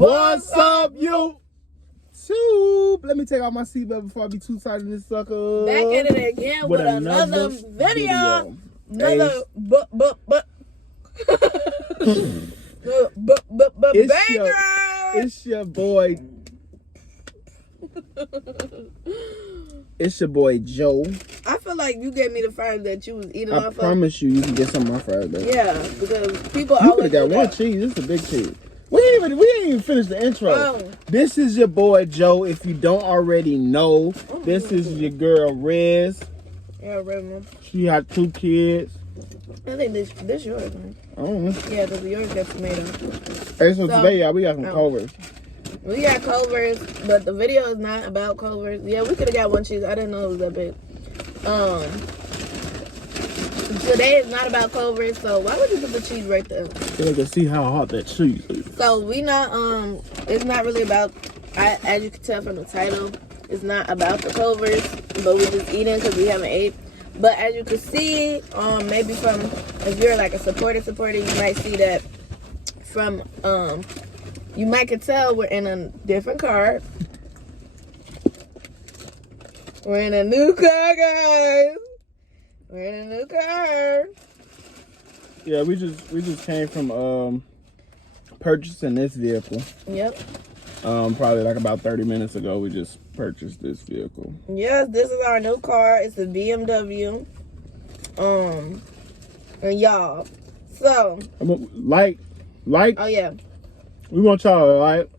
What's up, you? Tube. Let me take off my seatbelt before I be too tight in this sucker. Back at it again with another video. Another banger. It's your boy. It's your boy Joe. I feel like you gave me the fries that you was eating off of. I promise you can get some of my fries back. Yeah, because people You always could have got one cheese. This is a big cheese. We ain't even finished the intro. Oh. This is your boy Joe. If you don't already know, this is your girl Rez. Yeah, Redmond. She had 2 kids. I think this yours, man. I don't know. Yeah, because yours got tomato. Hey, so today, y'all, we got some Culvers. We got Culvers, but the video is not about Culvers. Yeah, we could have got one cheese. I didn't know it was that big. Today is not about Culvers, so why would you put the cheese right there? So they can see how hot that cheese is. So we not it's not really about, as you can tell from the title, it's not about the Culvers, but we're just eating because we haven't ate. But as you can see, maybe from, if you're like a supporter, you might see that from you might could tell we're in a different car. We're in a new car, guys. We're in a new car. Yeah, we just came from purchasing this vehicle. Yep. Probably like about 30 minutes ago, we just purchased this vehicle. Yes, this is our new car. It's a BMW. And y'all, so like. Oh yeah. We want y'all to like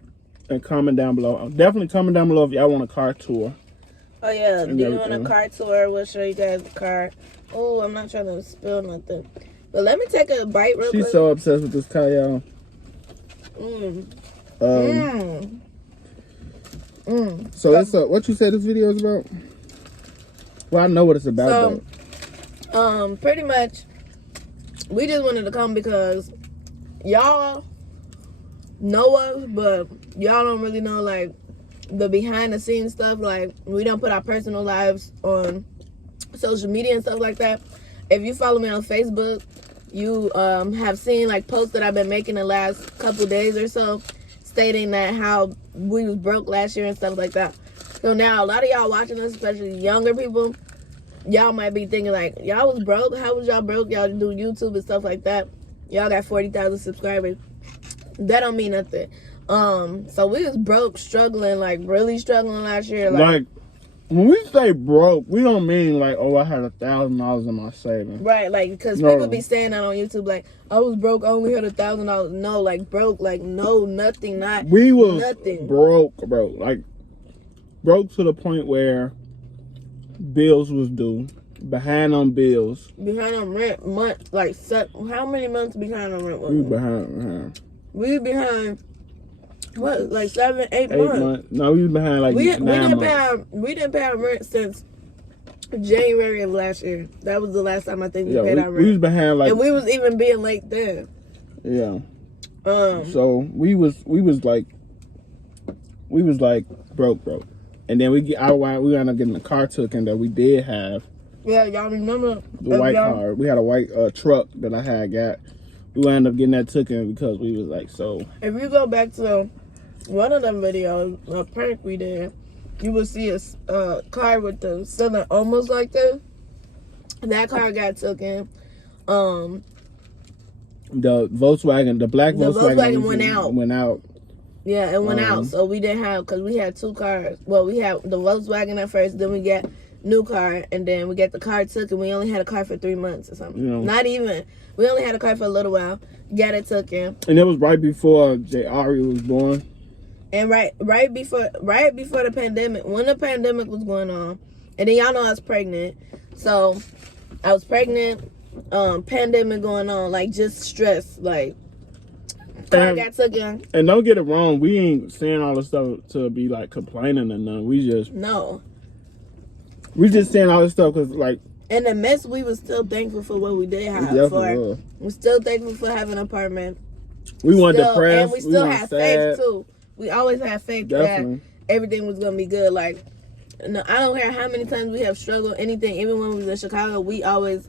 and comment down below. Definitely comment down below if y'all want a car tour. Oh yeah, do you want a car tour? We'll show you guys the car. Oh, I'm not trying to spill nothing. But let me take a bite real quick. She's so obsessed with this car, y'all. So it's what you said this video is about? Well, I know what it's about. So, pretty much, we just wanted to come because y'all know us, but y'all don't really know like the behind the scenes stuff. Like, we don't put our personal lives on social media and stuff like that. If you follow me on Facebook, you have seen like posts that I've been making the last couple days or so, stating that how we was broke last year and stuff like that. So now a lot of y'all watching us, especially younger people, y'all might be thinking like, y'all was broke? How was y'all broke? Y'all do YouTube and stuff like that. Y'all got 40,000 subscribers. That don't mean nothing. So we was broke, struggling, like really struggling last year. Like when we say broke, we don't mean like, oh, I had $1,000 in my savings. Right, like, because people be saying that on YouTube, like, I was broke, I only had $1,000. No, like, broke, like, no, nothing, not we was nothing. broke, bro. Like, broke to the point where bills was due, behind on bills. Behind on rent, month, like, how many months behind on rent was we behind. We behind, what, like 7, 8 months? No, we was behind like 9 months. We didn't pay our rent since January of last year. That was the last time I think we paid our rent. We was behind like, and we was even being late then. Yeah. So we was like broke, and then we ended up getting a car taken that we did have. Yeah, y'all remember the white car? We had a white truck that I had got. We ended up getting that taken because we was like, so. If you go back to one of them videos, a prank we did, you will see a car with the cylinder almost like this. That car got taken. The Volkswagen, the black Volkswagen went out. Yeah, it went out. So we didn't have, because we had 2 cars. Well, we had the Volkswagen at first, then we got new car, and then we got the car took, and we only had a car for 3 months or something. Not even. We only had a car for a little while. Got it taken. And it was right before Ari was born. And right before the pandemic, when the pandemic was going on, and then y'all know I was pregnant. So I was pregnant, pandemic going on, like just stress, like car got taken. And don't get it wrong, we ain't saying all this stuff to be like complaining or nothing. We just saying all this stuff because like. In the mess, we was still thankful for what we did have. We're still thankful for having an apartment. We weren't depressed. And we still had faith too. We always had faith that everything was gonna be good. Like, no, I don't care how many times we have struggled, anything, even when we was in Chicago,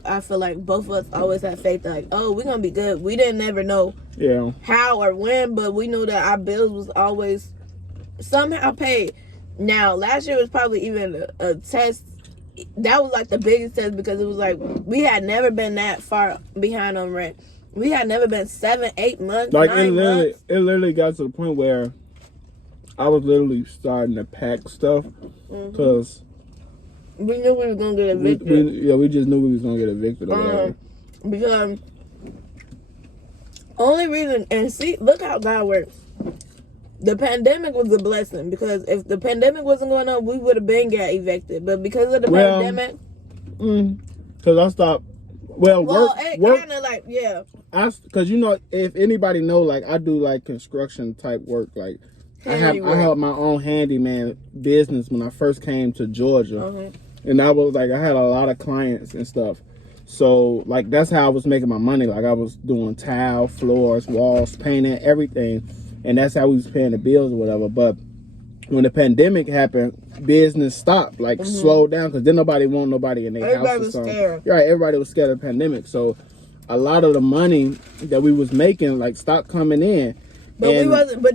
I feel like both of us always had faith, like, oh, we're going to be good. We didn't ever know how or when, but we knew that our bills was always somehow paid. Now, last year was probably even a test. That was like the biggest test because it was like we had never been that far behind on rent. We had never been 7, 8 months, like 9 months. It literally got to the point where I was literally starting to pack stuff because we knew we were gonna get evicted. We just knew we was gonna get evicted. Because only reason, and see, look how God works. The pandemic was a blessing because if the pandemic wasn't going on, we would have been got evicted. But because of the pandemic, because I stopped. Work kind of like because if anybody know, like I do like construction type work. Like I have my own handyman business when I first came to Georgia, and I was like I had a lot of clients and stuff. So like that's how I was making my money. Like I was doing tile, floors, walls, painting, everything. And that's how we was paying the bills or whatever. But when the pandemic happened, business stopped, like slowed down, because then nobody want nobody in their house. Everybody was scared. Right, everybody was scared of the pandemic. So a lot of the money that we was making, like, stopped coming in. But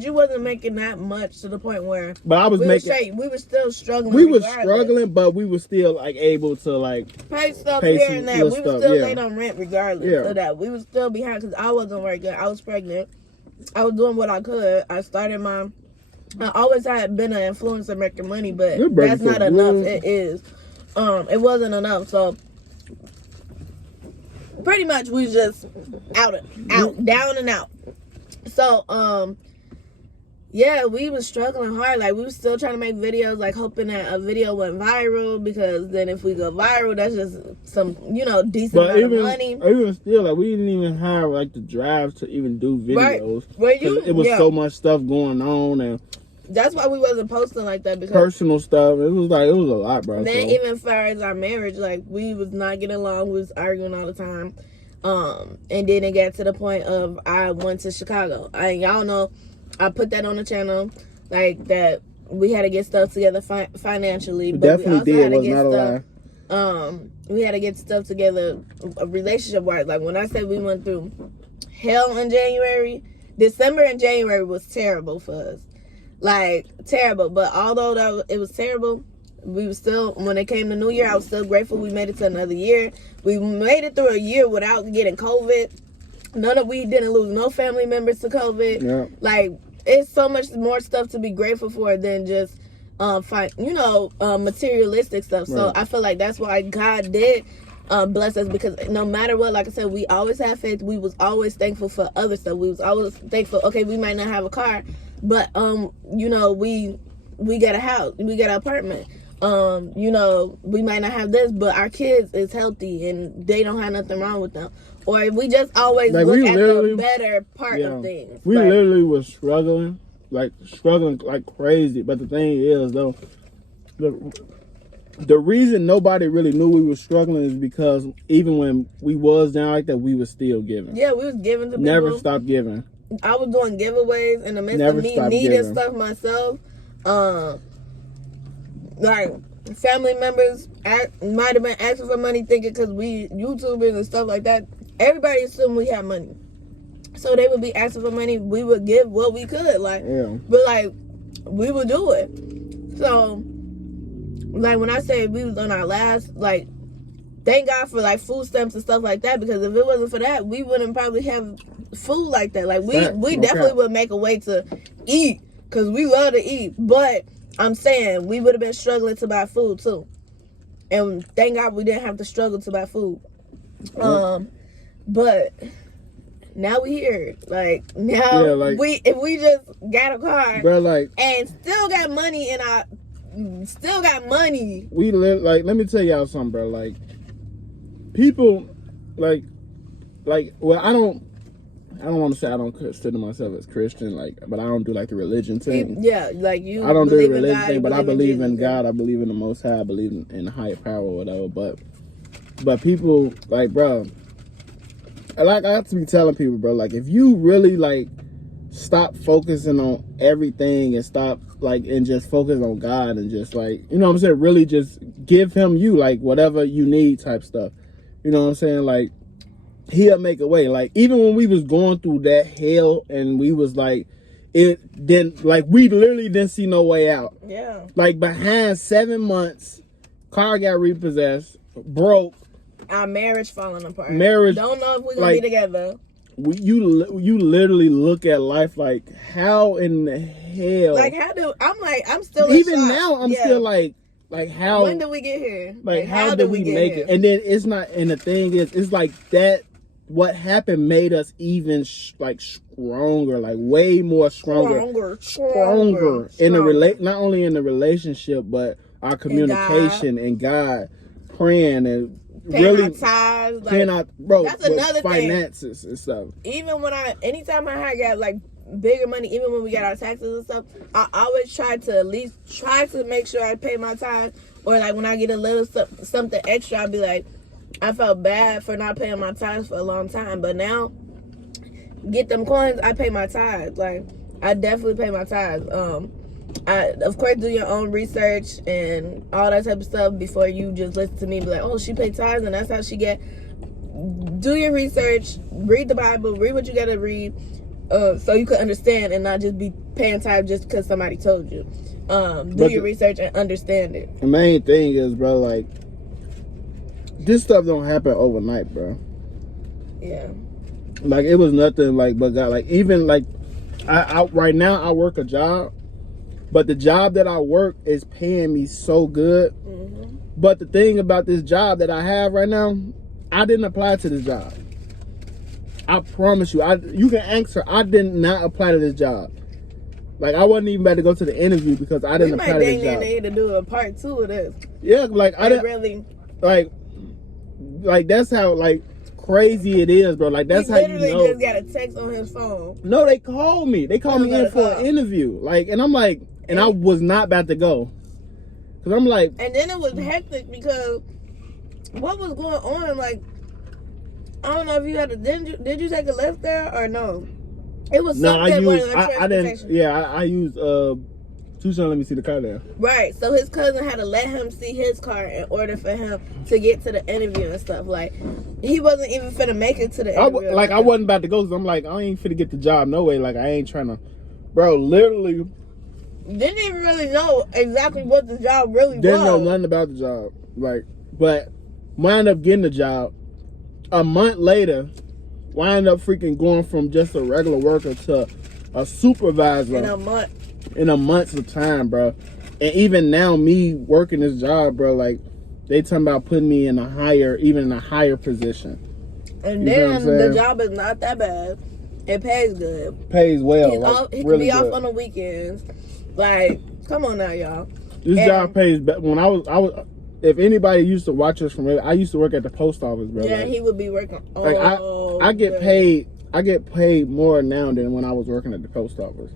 you wasn't making that much to the point where. But I was making. We were still struggling. We were struggling, but we were still like able to like pay stuff here and there. We were still late on rent regardless of that. We were still behind because I wasn't working. I was pregnant. I was doing what I could. I always had been an influencer making money, but that's not enough. It is. It wasn't enough. So pretty much we just out, down and out. So we was struggling hard. Like we was still trying to make videos, like hoping that a video went viral, because then if we go viral, that's just some decent amount of money. Even still, like we didn't even have like the drive to even do videos. Right. It was so much stuff going on, and that's why we wasn't posting like that, because personal stuff. It was a lot, bro. Then even as far as our marriage, like we was not getting along. We was arguing all the time. And then it got to the point of I went to Chicago. Y'all know I put that on the channel, like that we had to get stuff together financially. We but definitely we also did. Was not a lie. We had to get stuff together, relationship wise. Like when I said we went through hell in January, December and January was terrible for us, like terrible. But although it was terrible, we were still, when it came to New Year, I was still grateful we made it to another year. We made it through a year without getting COVID. We didn't lose no family members to COVID. Yeah. Like, it's so much more stuff to be grateful for than just materialistic stuff. Right. So I feel like that's why God did bless us, because no matter what, like I said, we always had faith. We was always thankful for other stuff. We was always thankful, okay, we might not have a car, but we got a house, we got an apartment. We might not have this, but our kids is healthy and they don't have nothing wrong with them. Or we just always look at the better part of things. We literally was struggling like crazy. But the thing is, though, the reason nobody really knew we were struggling is because even when we was down like that, we was still giving. Yeah, we was giving to people. Never stopped giving. I was doing giveaways in the midst of me needing stuff myself. Like family members might have been asking for money, thinking because we YouTubers and stuff like that, everybody assumed we had money, so they would be asking for money. We would give what we could, but like we would do it. So like when I say we was on our last, like thank God for like food stamps and stuff like that, because if it wasn't for that, we wouldn't probably have food like that. Like we definitely would make a way to eat, because we love to eat, but I'm saying we would have been struggling to buy food too. And thank God we didn't have to struggle to buy food. But now we here. Like now if we just got a car, bro, like, and still got money in our we live, like, let me tell y'all something, bro. Like people like well, I don't want to say I don't consider myself as Christian, but I don't do like the religion thing. Yeah, like you. I don't do the religion thing, but I believe in God. I believe in the Most High. I believe in the higher power or whatever. But people, like, bro, like I have to be telling people, bro, like if you really like stop focusing on everything and stop like and just focus on God and just like, you know what I'm saying, really just give him you like whatever you need type stuff. You know what I'm saying? Like he'll make a way. Like even when we was going through that hell and we was like it didn't like we literally didn't see no way out. Yeah. Like behind 7 months, car got repossessed, broke. Our marriage falling apart. Marriage don't know if we're gonna like, be together. You literally look at life like how in the hell like I'm still even in shock. now I'm still like how when did we get here? Like how did we make it? And then it's not, and the thing is it's like that what happened made us even like stronger, like way more stronger in the not only in the relationship but our communication and God praying and really tithes, like, paying out, bro. That's another finances and stuff. Even when anytime I had got like bigger money, even when we got our taxes and stuff, I always try to at least make sure I pay my tithes. Or like when I get a little something extra, I'll be like, I felt bad for not paying my tithes for a long time, but now get them coins, I pay my tithes. Like I definitely pay my tithes. I, of course, do your own research and all that type of stuff before you just listen to me. Be like, oh, she paid tithes and that's how she get. Do your research, read the Bible, read what you gotta read, so you can understand and not just be paying tithes just because somebody told you. Do your research and understand it. The main thing is, bro, like this stuff don't happen overnight, bro. Yeah. Like it was nothing like but God. Like even like I right now I work a job. But the job that I work is paying me so good. Mm-hmm. But the thing about this job that I have right now, I didn't apply to this job. I promise you. You can ask her. I did not apply to this job. Like I wasn't even about to go to the interview because I didn't apply to this job. They need to do a part 2 of this. Yeah, like I didn't really like that's how like crazy it is, bro. Like that's how you know. He literally just got a text on his phone. No, they called me. They called me in for an interview. Like, and I'm like. And I was not about to go. Because I'm like... And then it was hectic because what was going on? Like, I don't know if you had did you take a left there or no? It was something. I didn't. Yeah, I used... Tucson let me see the car there. Right. So his cousin had to let him see his car in order for him to get to the interview and stuff. Like, he wasn't even finna make it to the interview. I wasn't about to go because I'm like, I ain't finna get the job no way. Like, I ain't trying to... Bro, literally... Didn't even really know exactly what the job really was. Didn't know nothing about the job. Like, but wound up getting the job. A month later, wound up freaking going from just a regular worker to a supervisor. In a month. In a month's of time, bro. And even now, me working this job, bro, like, they talking about putting me in a higher position. And then the job is not that bad. It pays good. Pays well. He can be off on the weekends. Like, come on now, y'all. This job pays better. When I was, if anybody used to watch us from, I used to work at the post office, bro. Yeah, like, he would be working. I get paid more now than when I was working at the post office.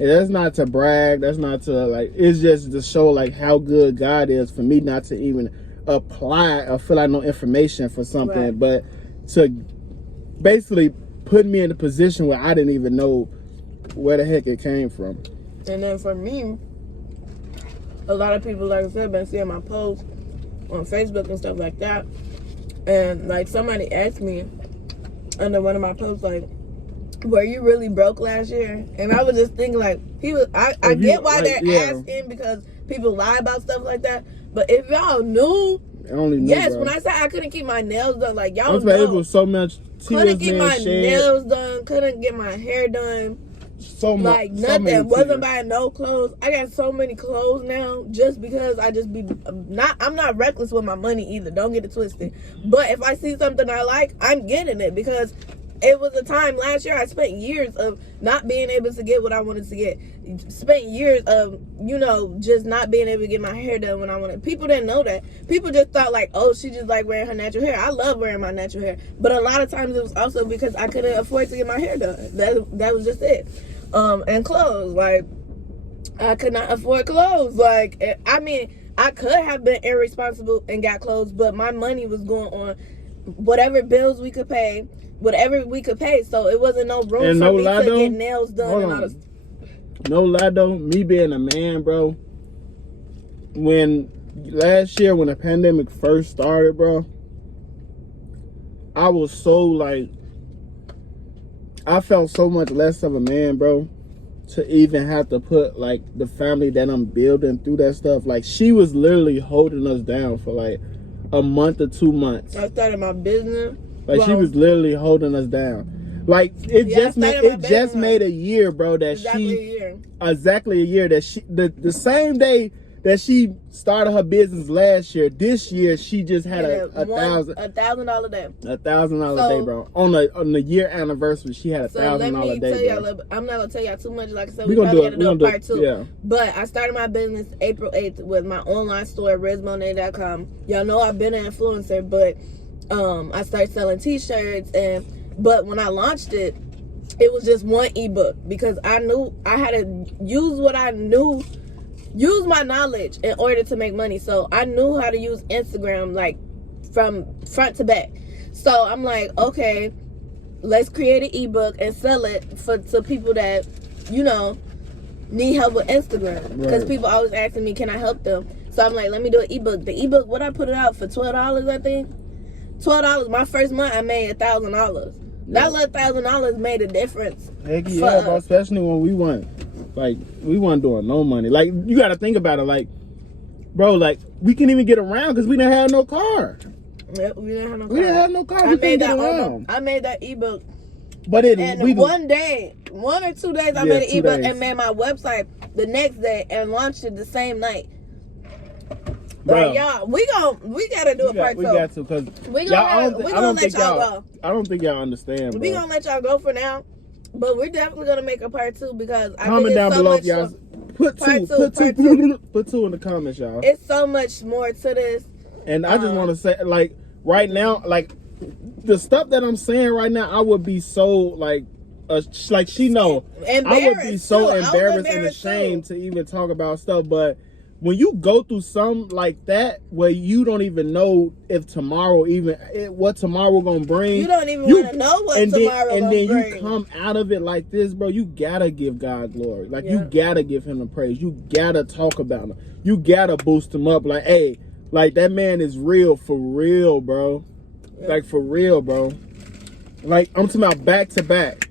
And that's not to brag. That's not to like. It's just to show like how good God is for me not to even apply or fill out no information for something, right. But to basically put me in a position where I didn't even know where the heck it came from. And then for me, a lot of people, like I said, been seeing my posts on Facebook and stuff like that. And like somebody asked me under one of my posts, like, were you really broke last year? And I was just thinking like, I get why they're asking because people lie about stuff like that. But if y'all knew, bro. When I said I couldn't keep my nails done, like y'all know. It was so much tears, couldn't get my nails done, couldn't get my hair done. So much, like nothing. So wasn't buying no clothes. I got so many clothes now just because I just be I'm not reckless with my money either. Don't get it twisted. But if I see something I like, I'm getting it because it was a time last year I spent years of not being able to get what I wanted to get. Spent years of, just not being able to get my hair done when I wanted. People didn't know that. People just thought like, oh, she just like wearing her natural hair. I love wearing my natural hair. But a lot of times it was also because I couldn't afford to get my hair done. That was just it. And clothes. Like, I could not afford clothes. Like, I mean, I could have been irresponsible and got clothes, but my money was going on whatever bills we could pay, whatever we could pay. So it wasn't no room And for no me lie to though, get nails done and all this. no lie though, me being a man, bro, when last year when the pandemic first started, bro, I was so like, I felt so much less of a man, bro, to even have to put like the family that I'm building through that stuff. Like, she was literally holding us down for like a month or 2 months. I started my business. Like, she was literally holding us down. Like, it just made a year, bro, that exactly a year that she the same day that she started her business last year, this year she just had a $1,000 day. $1,000 day, bro. On the year anniversary, she had $1,000 day. I'm not gonna tell y'all too much. Like I said, we probably gotta do a part 2. Yeah. But I started my business April 8th with my online store, RizMonet.com. Y'all know I've been an influencer, but I started selling t-shirts, but when I launched it, it was just one ebook because I knew I had to use what I knew. Use my knowledge in order to make money. So I knew how to use Instagram like from front to back. So I'm like, okay, let's create an ebook and sell it to people that, you know, need help with Instagram. Because people always asking me, can I help them? So I'm like, let me do an ebook. The ebook, what I put it out for $12, I think. $12. My first month I made $1,000. That little $1,000 made a difference. Heck yeah, bro, especially when we weren't doing no money. Like, you got to think about it. Like, bro, like, we couldn't even get around because we didn't have no car. Yep, we didn't have no car. We didn't have no car. We couldn't get around. I made that ebook. But one day, 1 or 2 days, I made an ebook and made my website the next day and launched it the same night. Bro, like, y'all, we gotta do a part 2. We got to, because I don't think y'all understand, bro. We gonna let y'all go for now. But we're definitely gonna make a part 2 because comment down below if y'all put 2 in the comments, y'all. It's so much more to this. And I just want to say, like, right now, like, the stuff that I'm saying right now, I would be so like she know, I would be so embarrassed and ashamed to even talk about stuff. But when you go through something like that, where you don't even know if tomorrow what tomorrow gonna bring, you don't even want to know what tomorrow and gonna then bring. You come out of it like this, bro. You gotta give God glory. Like, you gotta give him the praise. You gotta talk about him. You gotta boost him up. Like, hey, like, that man is real, for real, bro. Like, for real, bro. Like, I'm talking about back to back.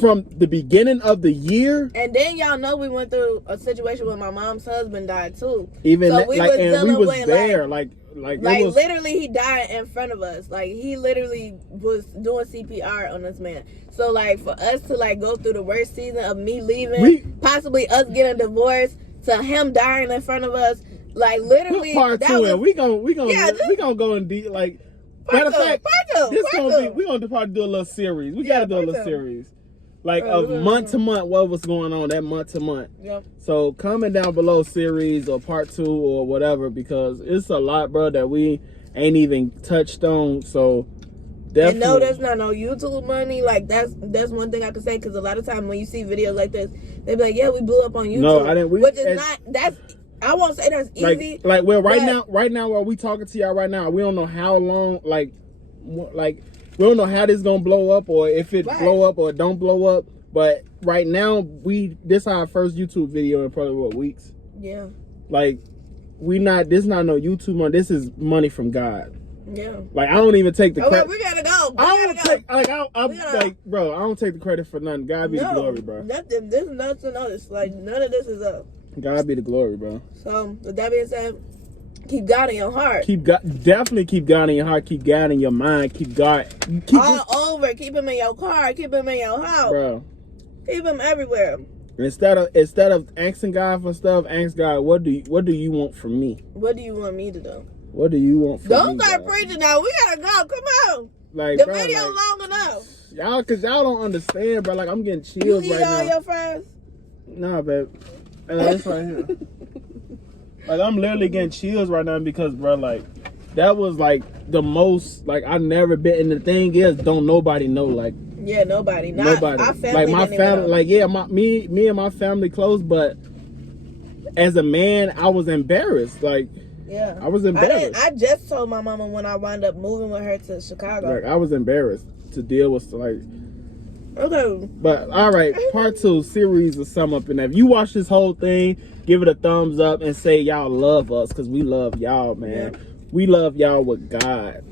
From the beginning of the year. And then y'all know we went through a situation where my mom's husband died too. Even so we was there. Like literally he died in front of us. Like, he literally was doing CPR on this man. So like, for us to like go through the worst season of me leaving, possibly us getting divorced, to him dying in front of us, like, literally part 2 and we gonna go in deep, like, matter of fact, we're gonna probably do a little series. We gotta do a little series. Like, of month to month, what was going on that month to month. Yep. So comment down below series or part 2 or whatever, because it's a lot, bro, that we ain't even touched on. So definitely. And no, there's not no YouTube money. Like, that's one thing I can say, because a lot of times when you see videos like this, they be like, yeah, we blew up on YouTube. No, I didn't. Which is not, that's, I won't say that's easy. Like, well, right now, while we talking to y'all right now, we don't know how long, like, we don't know how this gonna blow up, or if it blow up or it don't blow up. But right now, this our first YouTube video in probably weeks. Yeah. Like, this not no YouTube money. This is money from God. Yeah. Like, I don't even take the credit. We gotta go. Bro, I don't take the credit for nothing. God be the glory, bro. Nothing. This is nothing else. Like, none of this is up. God be the glory, bro. So with that being said, keep God in your heart. Definitely keep God in your heart. Keep God in your mind. Keep God over. Keep him in your car. Keep him in your house, bro. Keep him everywhere. Instead of asking God for stuff, ask God, what do you want from me? What do you want me to do? What do you want from me? Don't start preaching now. We gotta go. Come on. Like, the bro, video like, long enough. Y'all don't understand, bro. Like, I'm getting chills you eat right now. all your fries? Nah, babe. That's right here. Like, I'm literally getting chills right now because, bro, like, that was like the most, like, I've never been. And the thing is, don't nobody know, like. Yeah, nobody. Nobody. Our family, like, my family, like, yeah, me and my family close, but as a man, I was embarrassed. Like, Yeah. I was embarrassed. I just told my mama when I wound up moving with her to Chicago. Like, I was embarrassed to deal with, like... Okay. But, all right, part 2, series of sum up. And if you watch this whole thing, give it a thumbs up and say y'all love us, because we love y'all, man. Yeah. We love y'all with God.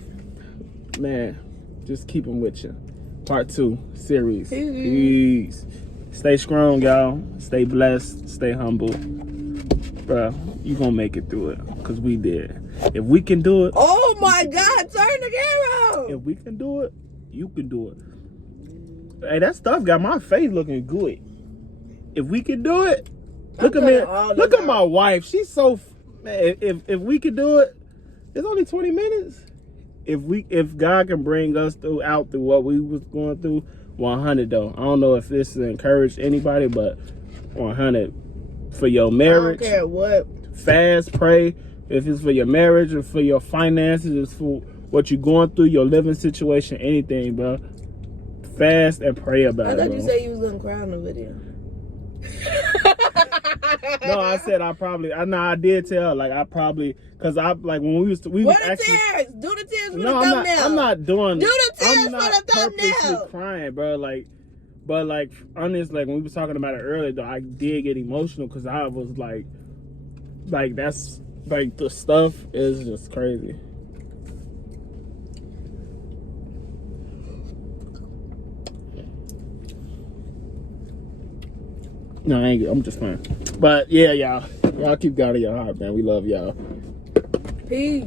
Man, just keep them with you. Part 2, series. Peace. Stay strong, y'all. Stay blessed. Stay humble. Bruh, you gonna make it through it, because we did. If we can do it... Oh, my God. Turn the camera. If we can do it, you can do it. Hey, that stuff got my face looking good. If we can do it, look at me. Look at my wife. She's so... Man, if we can do it, it's only 20 minutes. If God can bring us through what we was going through, 100 though. I don't know if this encouraged anybody, but 100 for your marriage. I don't care what. Fast, pray. If it's for your marriage or for your finances, it's for what you're going through, your living situation, anything, bro. Fast and pray about it. I thought you said you was gonna cry in the video. No, I said I did tell, like, I probably, because I, like, when we was actually... tears? Do the tears for the thumbnail. I'm not doing... Do the tears for the thumbnail. I'm not crying, bro, like, but, like, honest, like, when we was talking about it earlier, though, I did get emotional, because I was, like, that's, like, the stuff is just crazy. No, I'm just playing. But yeah, y'all keep God in your heart, man. We love y'all. Peace.